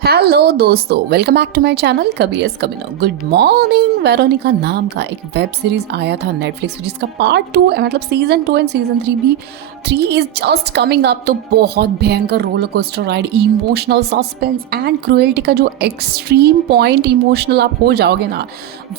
Hello दोस्तों, welcome back to my channel कभी yes कभी नो। Good morning. वेरोनिका नाम का एक वेब सीरीज आया था नेटफ्लिक्स पे, जिसका पार्ट 2 मतलब सीजन 2 एंड सीजन 3 भी 3 इज जस्ट कमिंग अप। तो बहुत भयंकर roller coaster ride, emotional suspense and cruelty का जो एक्सट्रीम पॉइंट इमोशनल आप हो जाओगे ना,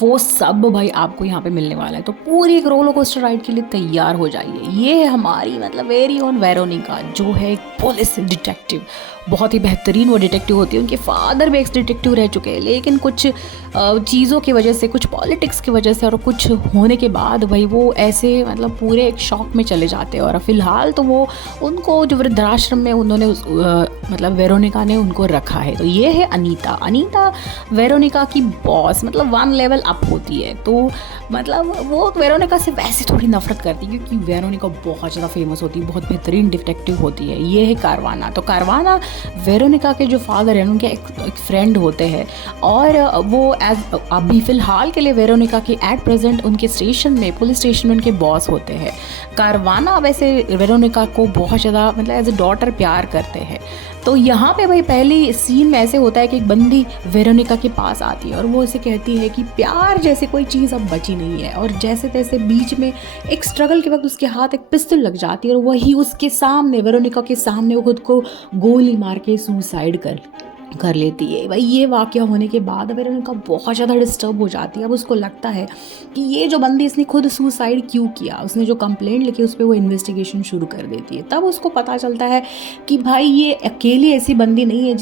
वो सब भाई आपको यहाँ पे मिलने वाला है। तो पूरी एक रोलर कोस्टर राइड के लिए तैयार हो जाइए। ये है हमारी मतलब वेरी ओन वेरोनिका, जो है एक पुलिस डिटेक्टिव। बहुत ही बेहतरीन वो डिटेक्टिव होती है। उनके फादर भी एक्स डिटेक्टिव रह चुके हैं, लेकिन कुछ चीज़ों की वजह से, कुछ पॉलिटिक्स की वजह से और कुछ होने के बाद भाई वो ऐसे मतलब पूरे एक शॉक में चले जाते हैं। और फिलहाल तो वो उनको जो वृद्धाश्रम में उन्होंने मतलब वेरोनिका ने उनको रखा है। तो ये है अनीता। अनीता वेरोनिका की बॉस, मतलब 1 लेवल अप होती है। तो मतलब वो वेरोनिका से वैसे थोड़ी नफरत करती है, क्योंकि वेरोनिका बहुत ज़्यादा फेमस होती है, बहुत बेहतरीन डिटेक्टिव होती है। ये है कारवाना। तो कारवाना वेरोनिका के जो फादर हैं उनके एक फ्रेंड होते हैं, और वो एज अभी फ़िलहाल के लिए वेरोनिका के एट प्रेजेंट उनके स्टेशन में, पुलिस स्टेशन में उनके बॉस होते हैं। कारवाना वैसे वेरोनिका को बहुत ज़्यादा मतलब एज ए डॉटर प्यार करते हैं। तो यहाँ पे भाई पहली सीन में ऐसे होता है कि एक बंदी वेरोनिका के पास आती है और वो उसे कहती है कि प्यार जैसे कोई चीज़ अब बची नहीं है। और जैसे तैसे बीच में एक स्ट्रगल के वक्त उसके हाथ एक पिस्तौल लग जाती है, और वही उसके सामने, वेरोनिका के सामने, वो खुद को गोली मार के सुसाइड कर लेती है। भाई ये वाक़या होने के बाद वेरोनिका बहुत ज़्यादा डिस्टर्ब हो जाती है। अब उसको लगता है कि ये जो बंदी, इसने खुद सुसाइड क्यों किया। उसने जो कंप्लेंट लिखी उस पर वो इन्वेस्टिगेशन शुरू कर देती है। तब उसको पता चलता है कि भाई ये अकेली ऐसी बंदी नहीं है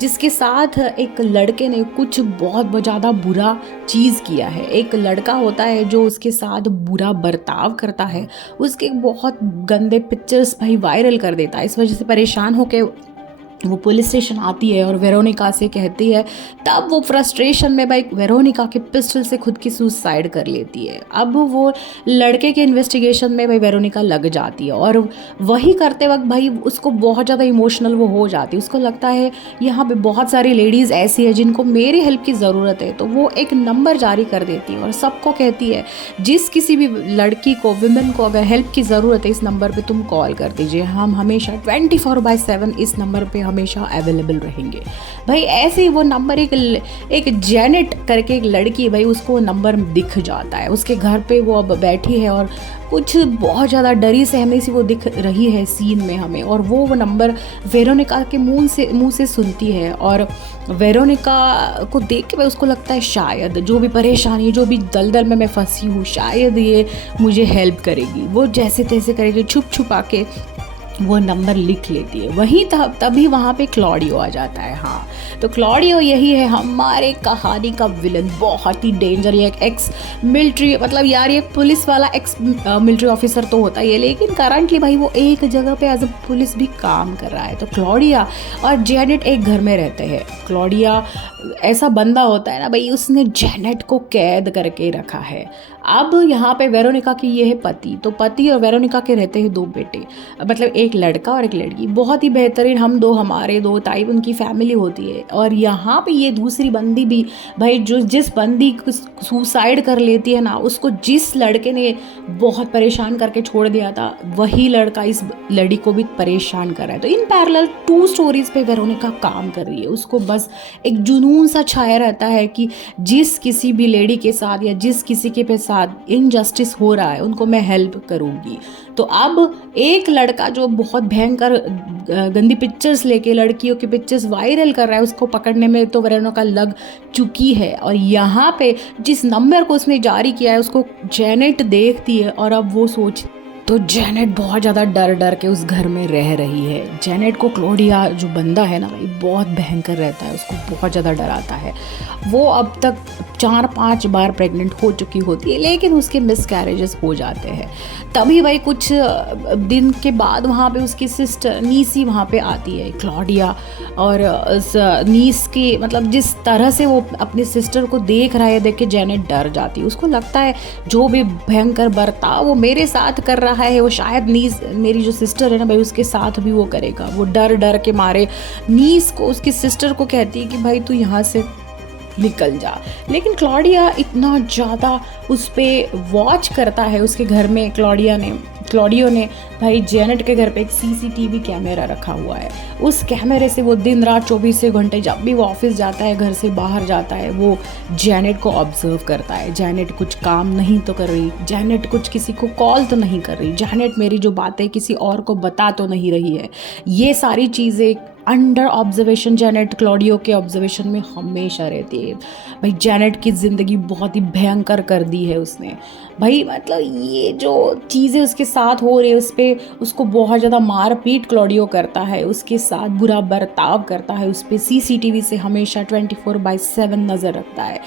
जिसके साथ एक लड़के ने कुछ बहुत ज़्यादा बुरा चीज़ किया है। एक लड़का होता है जो उसके साथ बुरा बर्ताव करता है, उसके बहुत गंदे पिक्चर्स भाई वायरल कर देता है। इस वजह से परेशान होकर वो पुलिस स्टेशन आती है और वेरोनिका से कहती है। तब वो फ्रस्ट्रेशन में भाई वेरोनिका के पिस्टल से खुद की सुसाइड कर लेती है। अब वो लड़के के इन्वेस्टिगेशन में भाई वेरोनिका लग जाती है, और वही करते वक्त भाई उसको बहुत ज़्यादा इमोशनल वो हो जाती है। उसको लगता है यहाँ पे बहुत सारी लेडीज़ ऐसी है जिनको मेरी हेल्प की ज़रूरत है। तो वो एक नंबर जारी कर देती है और सबको कहती है, जिस किसी भी लड़की को, वुमेन को अगर हेल्प की ज़रूरत है, इस नंबर पर तुम कॉल कर दीजिए। हम हमेशा 24/7 इस नंबर पर हमेशा अवेलेबल रहेंगे। भाई ऐसे ही वो नंबर एक जेनेट करके एक लड़की, भाई उसको नंबर दिख जाता है। उसके घर पे वो अब बैठी है और कुछ बहुत ज़्यादा डरी सहमी सी वो दिख रही है सीन में हमें। और वो नंबर वेरोनिका के मुंह से सुनती है, और वेरोनिका को देख के भाई उसको लगता है शायद जो भी परेशानी, जो भी दलदल में मैं फंसी हूँ, शायद ये मुझे हेल्प करेगी। वो जैसे तैसे करेगी, छुप छुपा के वो नंबर लिख लेती है। वहीं तभी वहाँ पे क्लॉडियो आ जाता है। हाँ, तो क्लॉडियो यही है हमारे कहानी का विलन। बहुत ही डेंजर, ये एक एक्स मिलिट्री, मतलब यार ये पुलिस वाला एक्स मिलिट्री ऑफिसर तो होता ही है, लेकिन करंटली भाई वो एक जगह पे एज अ पुलिस भी काम कर रहा है। तो क्लॉडिया और जेनेट एक घर में रहते हैं। क्लॉडिया ऐसा बंदा होता है ना भाई, उसने जेनेट को कैद करके रखा है। अब यहाँ पे वेरोनिका की ये है पति। तो पति और वेरोनिका के रहते हैं 2 बेटे, मतलब एक लड़का और एक लड़की। बहुत ही बेहतरीन हमारे 2 टाइप उनकी फैमिली होती है। और यहाँ पे ये दूसरी बंदी भी भाई, जिस बंदी सुसाइड कर लेती है ना, उसको जिस लड़के ने बहुत परेशान करके छोड़ दिया था, वही लड़का इस लड़ी को भी परेशान कर रहा है। तो इन पैरेलल 2 स्टोरीज पे वेरोनिका काम कर रही है। उसको बस एक जुनून सा छाया रहता है कि जिस किसी भी लेडी के साथ या जिस किसी के साथ इनजस्टिस हो रहा है, उनको मैं हेल्प करूंगी। तो अब एक लड़का जो बहुत भयंकर गंदी पिक्चर्स लेके लड़कियों की पिक्चर्स वायरल कर रहा है, उसको पकड़ने में तो वेरोनिका लग चुकी है। और यहाँ पे जिस नंबर को उसने जारी किया है, उसको जेनेट देखती है, और अब वो तो जेनेट बहुत ज़्यादा डर के उस घर में रह रही है। जेनेट को क्लॉडिया जो बंदा है ना भाई, बहुत भयंकर रहता है, उसको बहुत ज़्यादा डराता है। वो अब तक 4-5 बार प्रेग्नेंट हो चुकी होती है, लेकिन उसके मिसकैरेजेस हो जाते हैं। तभी भाई कुछ दिन के बाद वहाँ पे उसकी सिस्टर नीसी वहाँ पे आती है। क्लॉडिया और उस नीस की मतलब जिस तरह से वो अपनी सिस्टर को देख रहा है, देख के जेनेट डर जाती है। उसको लगता है जो भी भयंकर बर्ताव वो मेरे साथ कर रहा है, वो शायद नीस, मेरी जो सिस्टर है ना भाई, उसके साथ भी वो करेगा। वो डर के मारे नीस को, उसकी सिस्टर को कहती है कि भाई तू यहाँ से निकल जा। लेकिन क्लॉडिया इतना ज़्यादा उस पर वॉच करता है उसके घर में, क्लॉडिया ने, क्लॉडियो ने भाई जेनेट के घर पे एक सीसीटीवी कैमरा रखा हुआ है। उस कैमरे से वो दिन रात 24 घंटे जब भी वो ऑफिस जाता है, घर से बाहर जाता है, वो जेनेट को ऑब्जर्व करता है। जेनेट कुछ काम नहीं तो कर रही, जेनेट कुछ किसी को कॉल तो नहीं कर रही, जेनेट मेरी जो बातें किसी और को बता तो नहीं रही है। ये सारी चीज़ें अंडर ऑब्जर्वेशन जेनेट क्लॉडियो के ऑब्जर्वेशन में हमेशा रहती है। भाई जेनेट की ज़िंदगी बहुत ही भयंकर कर दी है उसने। भाई मतलब ये जो चीज़ें उसके साथ हो रही है उस पर उसको बहुत ज़्यादा मारपीट क्लॉडियो करता है, उसके साथ बुरा बर्ताव करता है, उस पर सीसीटीवी से हमेशा 24/7 नज़र रखता है।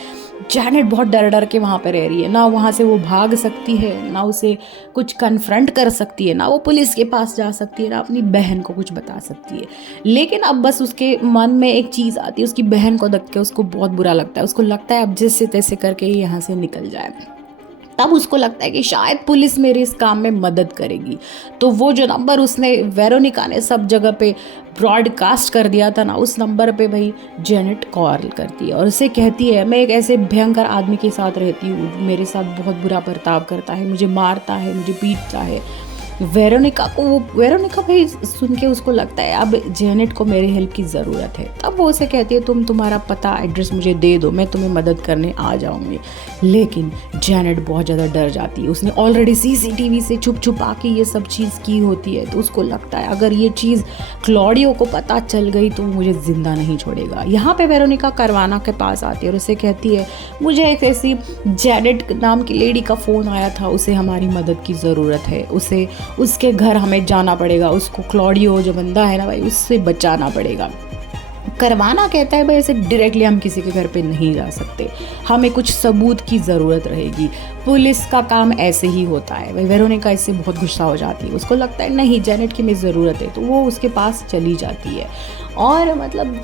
जेनेट बहुत डर डर के वहाँ पर रह रही है, ना वहाँ से वो भाग सकती है, ना उसे कुछ कन्फ्रंट कर सकती है, ना वो पुलिस के पास जा सकती है, ना अपनी बहन को कुछ बता सकती है। लेकिन अब बस उसके मन में एक चीज़ आती है, उसकी बहन को देख के उसको बहुत बुरा लगता है। उसको लगता है अब जैसे तैसे करके ये यहाँ से निकल जाए। तब उसको लगता है कि शायद पुलिस मेरे इस काम में मदद करेगी। तो वो जो नंबर उसने वेरोनिका ने सब जगह पे ब्रॉडकास्ट कर दिया था ना, उस नंबर पे भाई जेनेट कॉल करती है और उसे कहती है मैं एक ऐसे भयंकर आदमी के साथ रहती हूँ, मेरे साथ बहुत बुरा बर्ताव करता है, मुझे मारता है, मुझे पीटता है। वेरोनिका भाई सुन के उसको लगता है अब जेनेट को मेरी हेल्प की ज़रूरत है। तब वो उसे कहती है तुम तुम्हारा पता एड्रेस मुझे दे दो, मैं तुम्हें मदद करने आ जाऊंगी। लेकिन जेनेट बहुत ज़्यादा डर जाती है, उसने ऑलरेडी सीसीटीवी से छुप छुपा के ये सब चीज़ की होती है। तो उसको लगता है अगर ये चीज़ क्लॉडियो को पता चल गई तो मुझे ज़िंदा नहीं छोड़ेगा। यहाँ पे वेरोनिका करवाना के पास आती है और उसे कहती है मुझे एक ऐसी जेनेट नाम की लेडी का फ़ोन आया था, उसे हमारी मदद की ज़रूरत है, उसे उसके घर हमें जाना पड़ेगा, उसको क्लॉडियो जो बंदा है ना भाई उससे बचाना पड़ेगा। करवाना कहता है भाई ऐसे डायरेक्टली हम किसी के घर पे नहीं जा सकते, हमें कुछ सबूत की ज़रूरत रहेगी, पुलिस का काम ऐसे ही होता है। भाई वेरोनिका इससे बहुत गुस्सा हो जाती है, उसको लगता है नहीं जेनेट की मेरी ज़रूरत है, तो वो उसके पास चली जाती है। और मतलब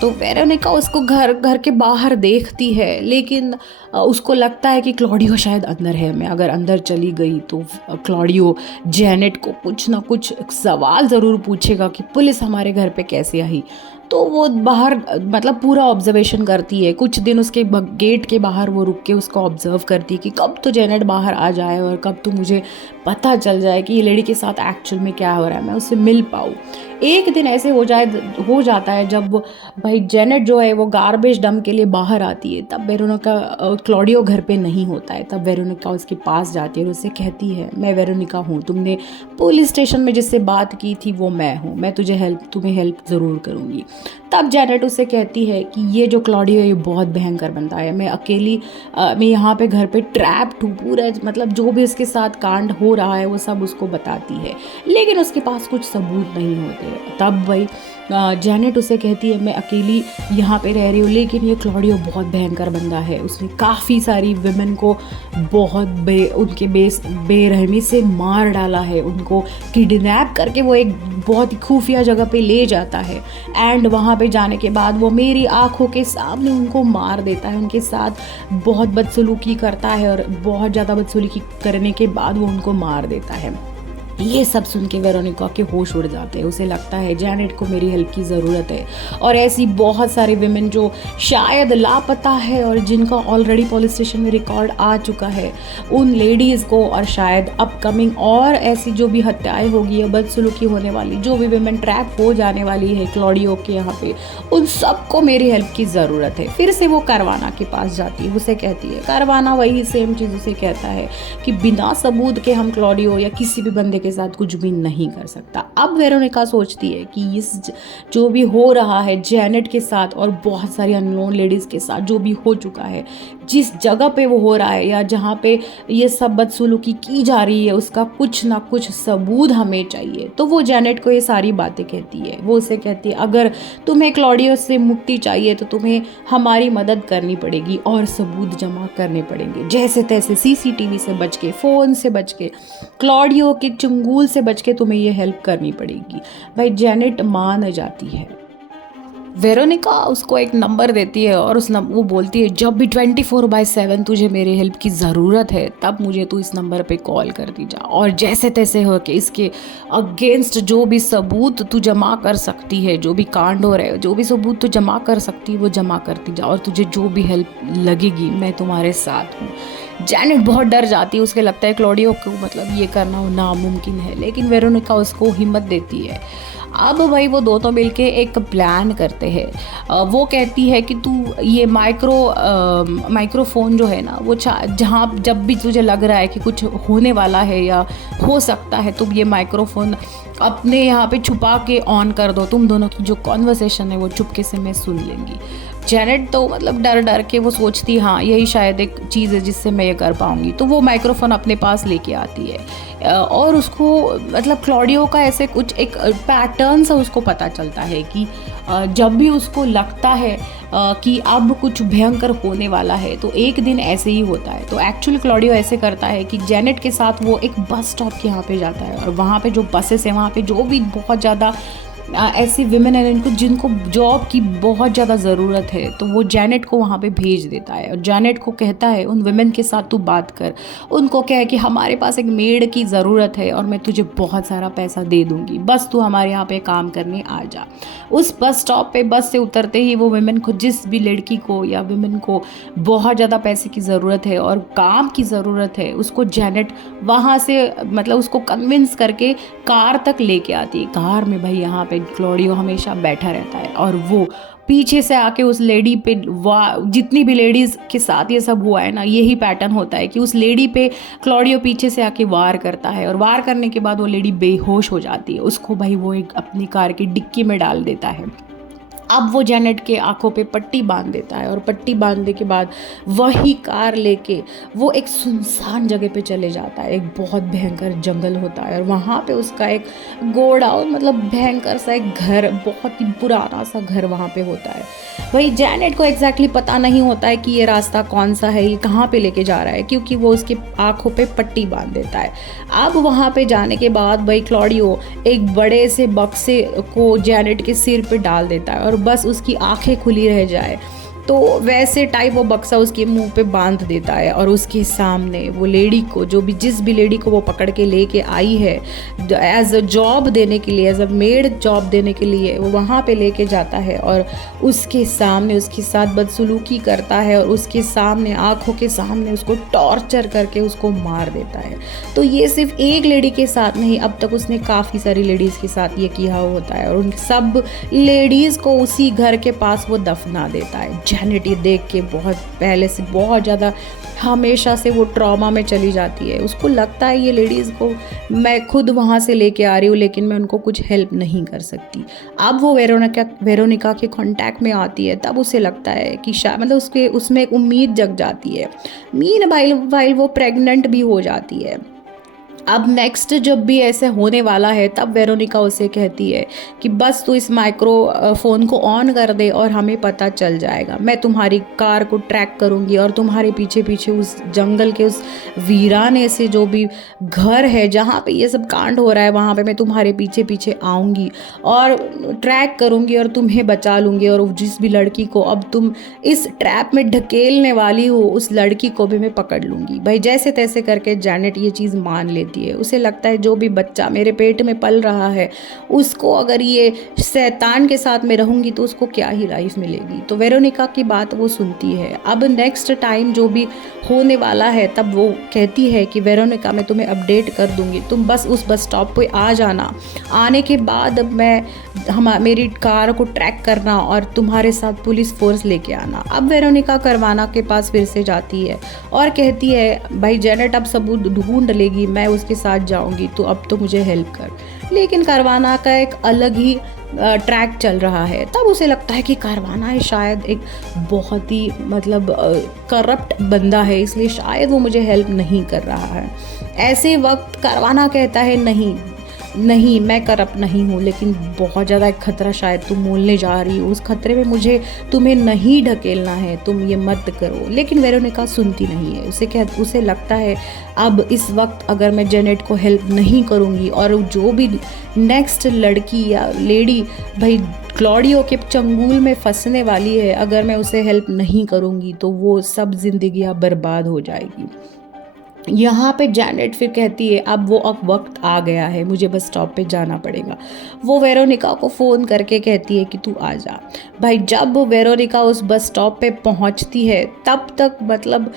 तो वेरोनिका उसको घर के बाहर देखती है, लेकिन उसको लगता है कि क्लॉडियो शायद अंदर है। मैं अगर अंदर चली गई तो क्लॉडियो जेनेट को कुछ ना कुछ सवाल ज़रूर पूछेगा कि पुलिस हमारे घर पे कैसे आई। तो वो बाहर मतलब पूरा ऑब्जर्वेशन करती है। कुछ दिन उसके गेट के बाहर वो रुक के उसको ऑब्जर्व करती है कि कब तो जेनेट बाहर आ जाए और कब तो मुझे पता चल जाए कि ये लड़की के साथ एक्चुअल में क्या हो रहा है, मैं उससे मिल पाऊँ। एक दिन ऐसे हो जाता है जब भाई जेनेट जो है वो गार्बेज डंप के लिए बाहर आती है। तब वेरोनिका क्लॉडियो घर पे नहीं होता है। तब वेरोनिका उसके पास जाती है और उससे कहती है मैं वेरोनिका हूँ, तुमने पुलिस स्टेशन में जिससे बात की थी वो मैं हूँ, मैं तुम्हें हेल्प ज़रूर करूँगी। तब जेनेट उससे कहती है कि ये जो क्लॉडियो ये बहुत भयंकर बनता है, मैं अकेली मैं यहाँ पे घर पे ट्रैप्ड हूँ, पूरा मतलब जो भी उसके साथ कांड हो रहा है वो सब उसको बताती है, लेकिन उसके पास कुछ सबूत नहीं होते। तब भाई जेनेट उसे कहती है मैं अकेली यहाँ पे रह रही हूँ, लेकिन ये क्लॉडियो बहुत भयंकर बंदा है, उसने काफ़ी सारी विमेन को बहुत उनके बेरहमी से मार डाला है, उनको किडनैप करके वो एक बहुत ही खुफिया जगह पे ले जाता है एंड वहाँ पे जाने के बाद वो मेरी आंखों के सामने उनको मार देता है, उनके साथ बहुत बदसलूकी करता है और बहुत ज़्यादा बदसलूकी करने के बाद वो उनको मार देता है। ये सब सुन के वेरोनिका के होश उड़ जाते हैं, उसे लगता है जेनेट को मेरी हेल्प की ज़रूरत है। और ऐसी बहुत सारी विमेन जो शायद लापता है और जिनका ऑलरेडी पुलिस स्टेशन में रिकॉर्ड आ चुका है, उन लेडीज़ को और शायद अपकमिंग और ऐसी जो भी हत्याएं होगी या बदसलूकी होने वाली, जो भी विमेन ट्रैप हो जाने वाली है क्लॉडियो के यहाँ पे, उन सबको मेरी हेल्प की ज़रूरत है। फिर से वो करवाना के पास जाती है, उसे कहती है, करवाना वही सेम चीज़ उसे कहता है कि बिना सबूत के हम क्लॉडियो या किसी भी बंदे के साथ कुछ भी नहीं कर सकता। अब वेरोनिका सोचती है कि इस जो भी हो रहा है जेनेट के साथ और बहुत सारी अननोन लेडीज के साथ जो भी हो चुका है, जिस जगह पे वो हो रहा है या जहाँ पे ये सब बदसलूकी की जा रही है, उसका कुछ ना कुछ सबूत हमें चाहिए। तो वो जेनेट को ये सारी बातें कहती है। वो उसे कहती है अगर तुम्हें क्लॉडियो से मुक्ति चाहिए तो तुम्हें हमारी मदद करनी पड़ेगी और सबूत जमा करने पड़ेंगे, जैसे तैसे सीसीटीवी से बच के, फ़ोन से बच के, क्लॉडियो के चंगुल से बच के तुम्हें ये हेल्प करनी पड़ेगी। भाई जेनेट मान जाती है। वेरोनिका उसको एक नंबर देती है और वो बोलती है जब भी 24/7 तुझे मेरे हेल्प की ज़रूरत है तब मुझे तू इस नंबर पे कॉल कर दी जा, और जैसे तैसे हो के इसके अगेंस्ट जो भी सबूत तू जमा कर सकती है, जो भी कांड हो रहे है, जो भी सबूत तू जमा कर सकती है वो जमा करती जा, और तुझे जो भी हेल्प लगेगी मैं तुम्हारे साथ हूँ। जैनेट बहुत डर जाती है, उसके लगता है क्लॉडियो को मतलब ये करना नामुमकिन है, लेकिन वेरोनिका उसको हिम्मत देती है। अब भाई वो दोनों मिलके एक प्लान करते हैं। वो कहती है कि तू ये माइक्रोफोन जो है ना, वो जहाँ जब भी तुझे लग रहा है कि कुछ होने वाला है या हो सकता है, तुम ये माइक्रोफोन अपने यहाँ पे छुपा के ऑन कर दो, तुम दोनों की जो कॉन्वर्सेशन है वो चुपके से मैं सुन लेंगी। जेनेट तो मतलब डर डर के वो सोचती हाँ यही शायद एक चीज़ है जिससे मैं ये कर पाऊँगी, तो वो माइक्रोफोन अपने पास लेके आती है। और उसको मतलब क्लॉडियो का ऐसे कुछ एक पैटर्न सा उसको पता चलता है कि जब भी उसको लगता है कि अब कुछ भयंकर होने वाला है तो एक दिन ऐसे ही होता है। तो एक्चुअली क्लॉडियो ऐसे करता है कि जेनेट के साथ वो एक बस स्टॉप के यहाँ पे जाता है, और वहाँ पे जो बसेस हैं वहाँ पे जो भी बहुत ज़्यादा ऐसी विमेन हैं जिनको जॉब की बहुत ज़्यादा ज़रूरत है, तो वो जेनेट को वहाँ पे भेज देता है और जेनेट को कहता है उन विमेन के साथ तू बात कर, उनको कह कि हमारे पास एक मेड की ज़रूरत है और मैं तुझे बहुत सारा पैसा दे दूँगी, बस तू हमारे यहाँ पे काम करने आ जा। उस बस स्टॉप पे बस से उतरते ही वो विमेन को, जिस भी लड़की को या विमेन को बहुत ज़्यादा पैसे की ज़रूरत है और काम की ज़रूरत है, उसको जेनेट वहाँ से मतलब उसको कन्विंस करके कार तक लेके आती है। कार में भाई यहाँ पे क्लॉडियो हमेशा बैठा रहता है और वो पीछे से आके उस लेडी पे, जितनी भी लेडीज़ के साथ ये सब हुआ है ना, यही पैटर्न होता है कि उस लेडी पे क्लॉडियो पीछे से आके वार करता है और वार करने के बाद वो लेडी बेहोश हो जाती है। उसको भाई वो एक अपनी कार की डिक्की में डाल देता है। अब वो जेनेट के आंखों पे पट्टी बांध देता है और पट्टी बांधने के बाद वही कार लेके वो एक सुनसान जगह पे चले जाता है। एक बहुत भयंकर जंगल होता है और वहाँ पे उसका एक गोडाउन मतलब भयंकर सा एक घर, बहुत ही पुराना सा घर वहाँ पे होता है। वही जेनेट को एग्जैक्टली पता नहीं होता है कि ये रास्ता कौन सा है, ये कहाँ पे लेके जा रहा है, क्योंकि वो उसकी आंखों पे पट्टी बांध देता है। अब वहाँ पे जाने के बाद भाई क्लॉडियो एक बड़े से बक्से को जेनेट के सिर पे डाल देता है और बस उसकी आंखें खुली रह जाए, तो वैसे टाइप वो बक्सा उसके मुंह पे बांध देता है और उसके सामने वो लेडी को, जिस भी लेडी को वो पकड़ के लेके आई है एज अ जॉब देने के लिए, एज अ मेड जॉब देने के लिए, वो वहाँ पे लेके जाता है और उसके सामने उसके साथ बदसलूकी करता है और उसके सामने आंखों के सामने उसको टॉर्चर करके उसको मार देता है। तो ये सिर्फ एक लेडी के साथ नहीं, अब तक उसने काफ़ी सारी लेडीज़ के साथ ये किया होता है और उन सब लेडीज़ को उसी घर के पास वो दफना देता है। जेनेट ये देख के बहुत पहले से बहुत ज़्यादा हमेशा से वो ट्रॉमा में चली जाती है। उसको लगता है ये लेडीज़ को मैं खुद वहाँ से लेके आ रही हूँ लेकिन मैं उनको कुछ हेल्प नहीं कर सकती। अब वो वेरोनिका के कांटेक्ट में आती है, तब उसे लगता है कि मतलब उसमें एक उम्मीद जग जाती है। मीनवाइल वो प्रेग्नेंट भी हो जाती है। अब नेक्स्ट जब भी ऐसे होने वाला है तब वेरोनिका उसे कहती है कि बस तू इस माइक्रोफोन को ऑन कर दे और हमें पता चल जाएगा, मैं तुम्हारी कार को ट्रैक करूंगी और तुम्हारे पीछे पीछे उस जंगल के उस वीराने से जो भी घर है जहाँ पे ये सब कांड हो रहा है वहाँ पे मैं तुम्हारे पीछे पीछे आऊँगी और ट्रैक करूँगी और तुम्हें बचा लूँगी, और जिस भी लड़की को अब तुम इस ट्रैप में ढकेलने वाली हो उस लड़की को भी मैं पकड़ लूँगी। भाई जैसे तैसे करके जेनेट ये चीज़ मान लेती है। उसे लगता है जो भी बच्चा मेरे पेट में पल रहा है उसको अगर ये शैतान के साथ में रहूंगी तो उसको क्या ही लाइफ मिलेगी। तो वेरोनिका की बात वो सुनती है। अब नेक्स्ट टाइम जो भी होने वाला है तब वो कहती है कि वेरोनिका मैं तुम्हें अपडेट कर दूंगी, तुम बस उस बस स्टॉप पे आ जाना, आने के बाद मेरी कार को ट्रैक करना और तुम्हारे साथ पुलिस फोर्स लेके आना। अब वेरोनिका करवाना के पास फिर से जाती है और कहती है भाई जेनेट अब सबूत ढूंढ लेगी, मैं उसके साथ जाऊंगी, तो अब तो मुझे हेल्प कर। लेकिन करवाना का एक अलग ही ट्रैक चल रहा है। तब उसे लगता है कि करवाना है शायद एक बहुत ही मतलब करप्ट बंदा है, इसलिए शायद वो मुझे हेल्प नहीं कर रहा है। ऐसे वक्त करवाना कहता है नहीं मैं करप्ट नहीं हूँ, लेकिन बहुत ज़्यादा एक खतरा शायद तुम मोलने जा रही हो, उस खतरे में मुझे तुम्हें नहीं ढकेलना है, तुम ये मत करो। लेकिन वेरोनिका सुनती नहीं है। उसे लगता है अब इस वक्त अगर मैं जेनेट को हेल्प नहीं करूँगी और जो भी नेक्स्ट लड़की या लेडी भाई क्लॉडियो के चंगुल में फंसने वाली है, अगर मैं उसे हेल्प नहीं करूँगी तो वो सब जिंदगियाँ बर्बाद हो जाएगी। यहाँ पे जैनेट फिर कहती है अब वक्त आ गया है, मुझे बस स्टॉप पे जाना पड़ेगा। वो वेरोनिका को फ़ोन करके कहती है कि तू आ जा। भाई जब वेरोनिका उस बस स्टॉप पे पहुँचती है तब तक मतलब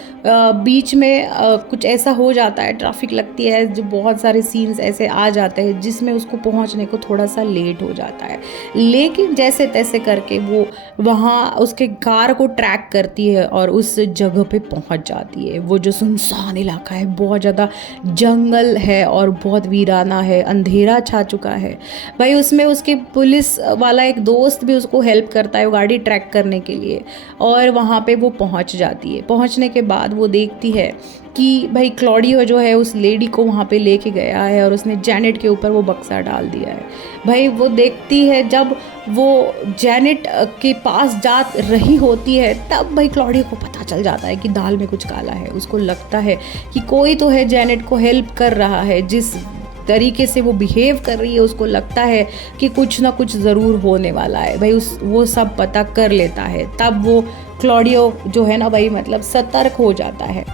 बीच में कुछ ऐसा हो जाता है, ट्रैफिक लगती है, जो बहुत सारे सीन्स ऐसे आ जाते हैं जिसमें उसको पहुँचने को थोड़ा सा लेट हो जाता है। लेकिन जैसे तैसे करके वो वहाँ उसके कार को ट्रैक करती है और उस जगह पे पहुँच जाती है। वो जो सुनसान इलाका है, बहुत ज़्यादा जंगल है और बहुत वीराना है, अंधेरा छा चुका है। भाई उसमें उसके पुलिस वाला एक दोस्त भी उसको हेल्प करता है वो गाड़ी ट्रैक करने के लिए, और वहाँ पे वो पहुँच जाती है। पहुँचने के बाद वो देखती है कि भाई क्लॉडियो जो है उस लेडी को वहाँ पे लेके गया है और उसने जैनेट के ऊपर वो बक्सा डाल दिया है। भाई वो देखती है जब वो जैनेट के पास जा रही होती है तब भाई क्लॉडियो को पता चल जाता है कि दाल में कुछ काला है। उसको लगता है कि कोई तो है जैनेट को हेल्प कर रहा है, जिस तरीके से वो बिहेव कर रही है उसको लगता है कि कुछ ना कुछ ज़रूर होने वाला है। भाई वो सब पता कर लेता है। तब वो क्लॉडियो जो है ना भाई मतलब सतर्क हो जाता है,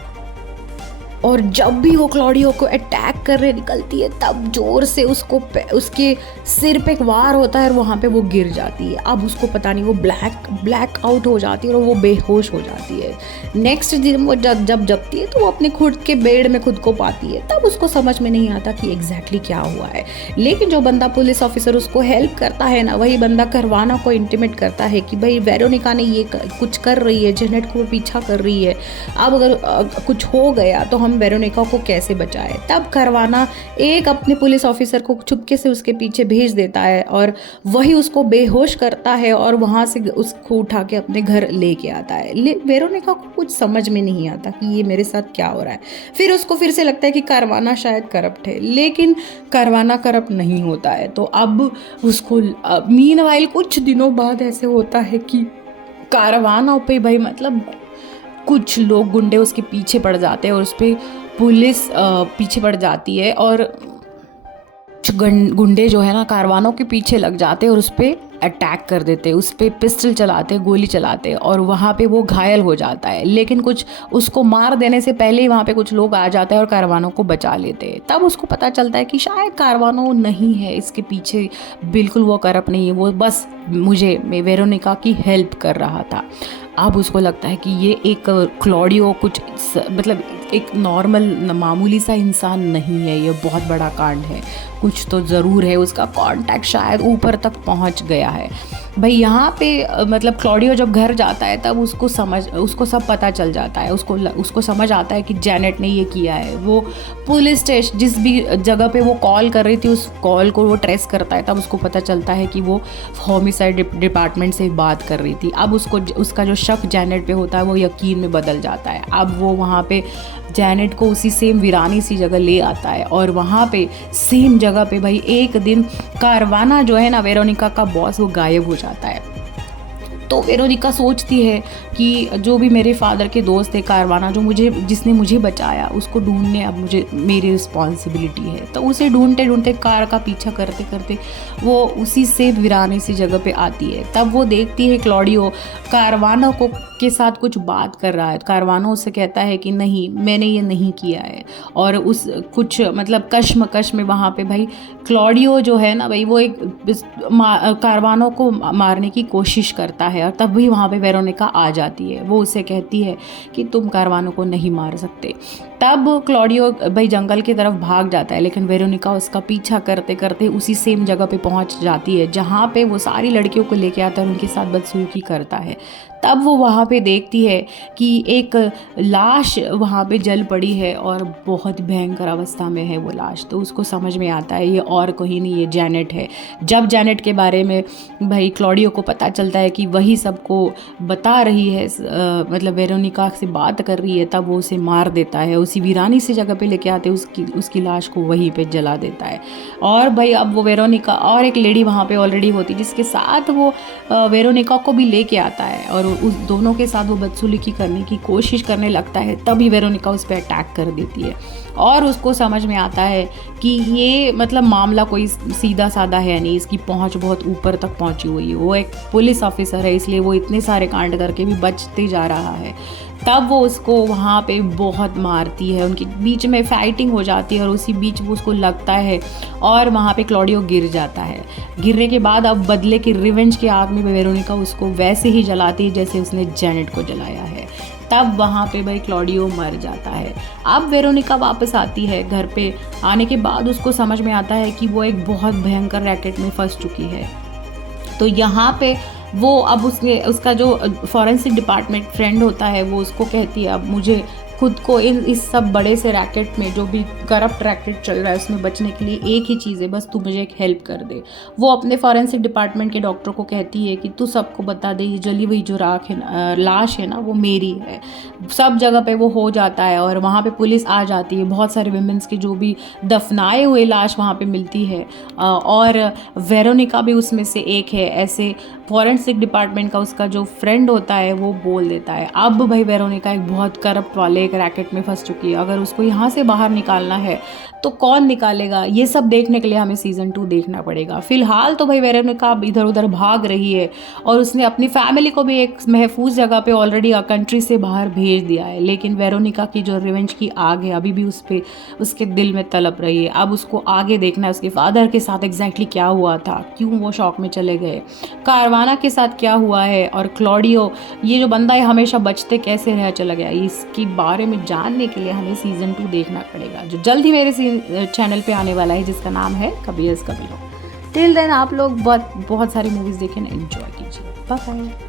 और जब भी वो क्लॉडियो को अटैक करने निकलती है तब जोर से उसके सिर पे एक वार होता है और वहाँ पे वो गिर जाती है। अब उसको पता नहीं, वो ब्लैक आउट हो जाती है और वो बेहोश हो जाती है। नेक्स्ट दिन वो जब जगती है तो वो अपने खुद के बेड में खुद को पाती है। तब उसको समझ में नहीं आता कि एग्जैक्टली क्या हुआ है। लेकिन जो बंदा पुलिस ऑफिसर उसको हेल्प करता है ना, वही बंदा करवाना को इंटिमेट करता है कि भाई वेरोनिका ने ये कुछ कर रही है, जेनेट को पीछा कर रही है, अब अगर कुछ हो गया तो हम वेरोनिका को कैसे बचाए। तब करवाना एक अपने पुलिस ऑफिसर को चुपके से उसके पीछे भेज देता है और वही उसको बेहोश करता है और वहाँ से उसको उठा के अपने घर लेके आता है। वेरोनिका को कुछ समझ में नहीं आता कि ये मेरे साथ क्या हो रहा है। फिर उसको फिर से लगता है कि करवाना शायद करप्ट है, लेकिन करवाना करप्ट नहीं होता है। तो अब उसको मीनवाइल कुछ दिनों बाद ऐसे होता है कि कारवाना पे भाई मतलब कुछ लोग गुंडे उसके पीछे पड़ जाते हैं और उस पर पुलिस पीछे पड़ जाती है, और कुछ गुंडे जो है ना कारवानों के पीछे लग जाते हैं और उस पर अटैक कर देते, उस पर पिस्टल चलाते, गोली चलाते, और वहाँ पे वो घायल हो जाता है। लेकिन कुछ उसको मार देने से पहले ही वहाँ पे कुछ लोग आ जाते हैं और कारवानों को बचा लेते हैं। तब उसको पता चलता है कि शायद कारवानों नहीं है इसके पीछे, बिल्कुल वो करप्ट नहीं है, वो बस मैं वेरोनिका की हेल्प कर रहा था। अब उसको लगता है कि ये एक क्लॉडियो कुछ मतलब एक नॉर्मल मामूली सा इंसान नहीं है, ये बहुत बड़ा कांड है, कुछ तो ज़रूर है, उसका कांटेक्ट शायद ऊपर तक पहुंच गया है। भाई यहाँ पे मतलब क्लॉडियो जब घर जाता है तब उसको सब पता चल जाता है। उसको समझ आता है कि जैनेट ने ये किया है। वो पुलिस स्टेशन जिस भी जगह पे वो कॉल कर रही थी उस कॉल को वो ट्रेस करता है, तब उसको पता चलता है कि वो होमिसाइड डिपार्टमेंट से बात कर रही थी। अब उसका जो शक जैनेट पे होता है वो यकीन में बदल जाता है। अब वो वहाँ पे जैनेट को उसी सेम वीरानी सी जगह ले आता है और वहाँ पे सेम जगह पे भाई एक दिन कारवाना जो है ना वेरोनिका का बॉस वो गायब हो जाता है। तो वेरोनिका सोचती है कि जो भी मेरे फादर के दोस्त थे कारवाना जिसने मुझे बचाया उसको ढूंढने अब मेरी रिस्पॉन्सिबिलिटी है। तो उसे ढूंढते ढूंढते कार का पीछा करते करते वो उसी से वीरानी सी जगह पे आती है। तब वो देखती है क्लॉडियो कारवाना के साथ कुछ बात कर रहा है। कारवाना उससे कहता है कि नहीं, मैंने ये नहीं किया है, और उस कुछ मतलब कश्मकश में वहाँ पे भाई क्लॉडियो जो है ना भाई वो एक कारवानों को मारने की कोशिश करता है, और तब भी वहाँ पे वेरोनिका आ जाती है। वो उसे कहती है कि तुम कारवानों को नहीं मार सकते। तब क्लॉडियो भाई जंगल की तरफ भाग जाता है, लेकिन वेरोनिका उसका पीछा करते करते उसी सेम जगह पे पहुंच जाती है जहाँ पे वो सारी लड़कियों को लेके आता है और उनके साथ बदसलूकी करता है। तब वो वहाँ पे देखती है कि एक लाश वहाँ पे जल पड़ी है और बहुत भयंकर अवस्था में है वो लाश। तो उसको समझ में आता है ये और कोई नहीं, ये जैनेट है। जब जैनेट के बारे में भाई क्लॉडियो को पता चलता है कि वही सबको बता रही है, मतलब वेरोनिका से बात कर रही है, तब वो उसे मार देता है। उसी वीरानी से जगह पे लेके आते उसकी लाश को वहीं पे जला देता है। और भाई अब वो वेरोनिका और एक लेडी वहाँ पे ऑलरेडी होती जिसके साथ वो वेरोनिका को भी लेके आता है और उस दोनों के साथ वो बदसलूकी करने की कोशिश करने लगता है। तभी वेरोनिका उस पर अटैक कर देती है और उसको समझ में आता है कि ये मतलब मामला कोई सीधा साधा है नहीं, इसकी पहुंच बहुत ऊपर तक पहुंची हुई है। वो एक पुलिस ऑफिसर है, इसलिए वो इतने सारे कांड करके भी बचते जा रहा है। तब वो उसको वहाँ पे बहुत मारती है, उनके बीच में फाइटिंग हो जाती है और उसी बीच वो उसको लगता है और वहाँ पे क्लॉडियो गिर जाता है। गिरने के बाद अब बदले के रिवेंज के आग में वेरोनिका उसको वैसे ही जलाती है जैसे उसने जेनेट को जलाया है। तब वहाँ पे भाई क्लॉडियो मर जाता है। अब वेरोनिका वापस आती है घर पे। आने के बाद उसको समझ में आता है कि वो एक बहुत भयंकर रैकेट में फंस चुकी है। तो यहाँ पे वो अब उसका जो फॉरेंसिक डिपार्टमेंट फ्रेंड होता है वो उसको कहती है, अब मुझे खुद को इस सब बड़े से रैकेट में, जो भी करप्ट रैकेट चल रहा है उसमें बचने के लिए एक ही चीज़ है, बस तू मुझे एक हेल्प कर दे। वो अपने फॉरेंसिक डिपार्टमेंट के डॉक्टर को कहती है कि तू सबको बता दे ये जली हुई जो लाश है ना वो मेरी है। सब जगह पे वो हो जाता है और वहाँ पे पुलिस आ जाती है। बहुत सारे विमेंस की जो भी दफनाए हुए लाश वहाँ पे मिलती है और वेरोनिका भी उसमें से एक है। ऐसे फॉरेंसिक डिपार्टमेंट का उसका जो फ्रेंड होता है वो बोल देता है। अब भाई वेरोनिका एक बहुत करप्ट वाले एक रैकेट में फंस चुकी है। अगर उसको यहाँ से बाहर निकालना है तो कौन निकालेगा, ये सब देखने के लिए हमें सीज़न 2 देखना पड़ेगा। फिलहाल तो भाई वेरोनिका अब इधर उधर भाग रही है और उसने अपनी फैमिली को भी एक महफूज जगह पे ऑलरेडी कंट्री से बाहर भेज दिया है। लेकिन वेरोनिका की जो रिवेंज की आग है अभी भी उस पर उसके दिल में तड़प रही है। अब उसको आगे देखना है उसके फादर के साथ एग्जैक्टली क्या हुआ था, क्यों वो शॉक में चले गए, कारवाना के साथ क्या हुआ है, और क्लॉडियो ये जो बंदा है हमेशा बचते कैसे रह चला गया। इसके बारे में जानने के लिए हमें सीज़न 2 देखना पड़ेगा, जो जल्द ही मेरे चैनल पे आने वाला है, जिसका नाम है कबीयस कबीरो। टिल देन आप लोग बहुत सारी मूवीज़ देखें, एंजॉय कीजिए। Bye bye.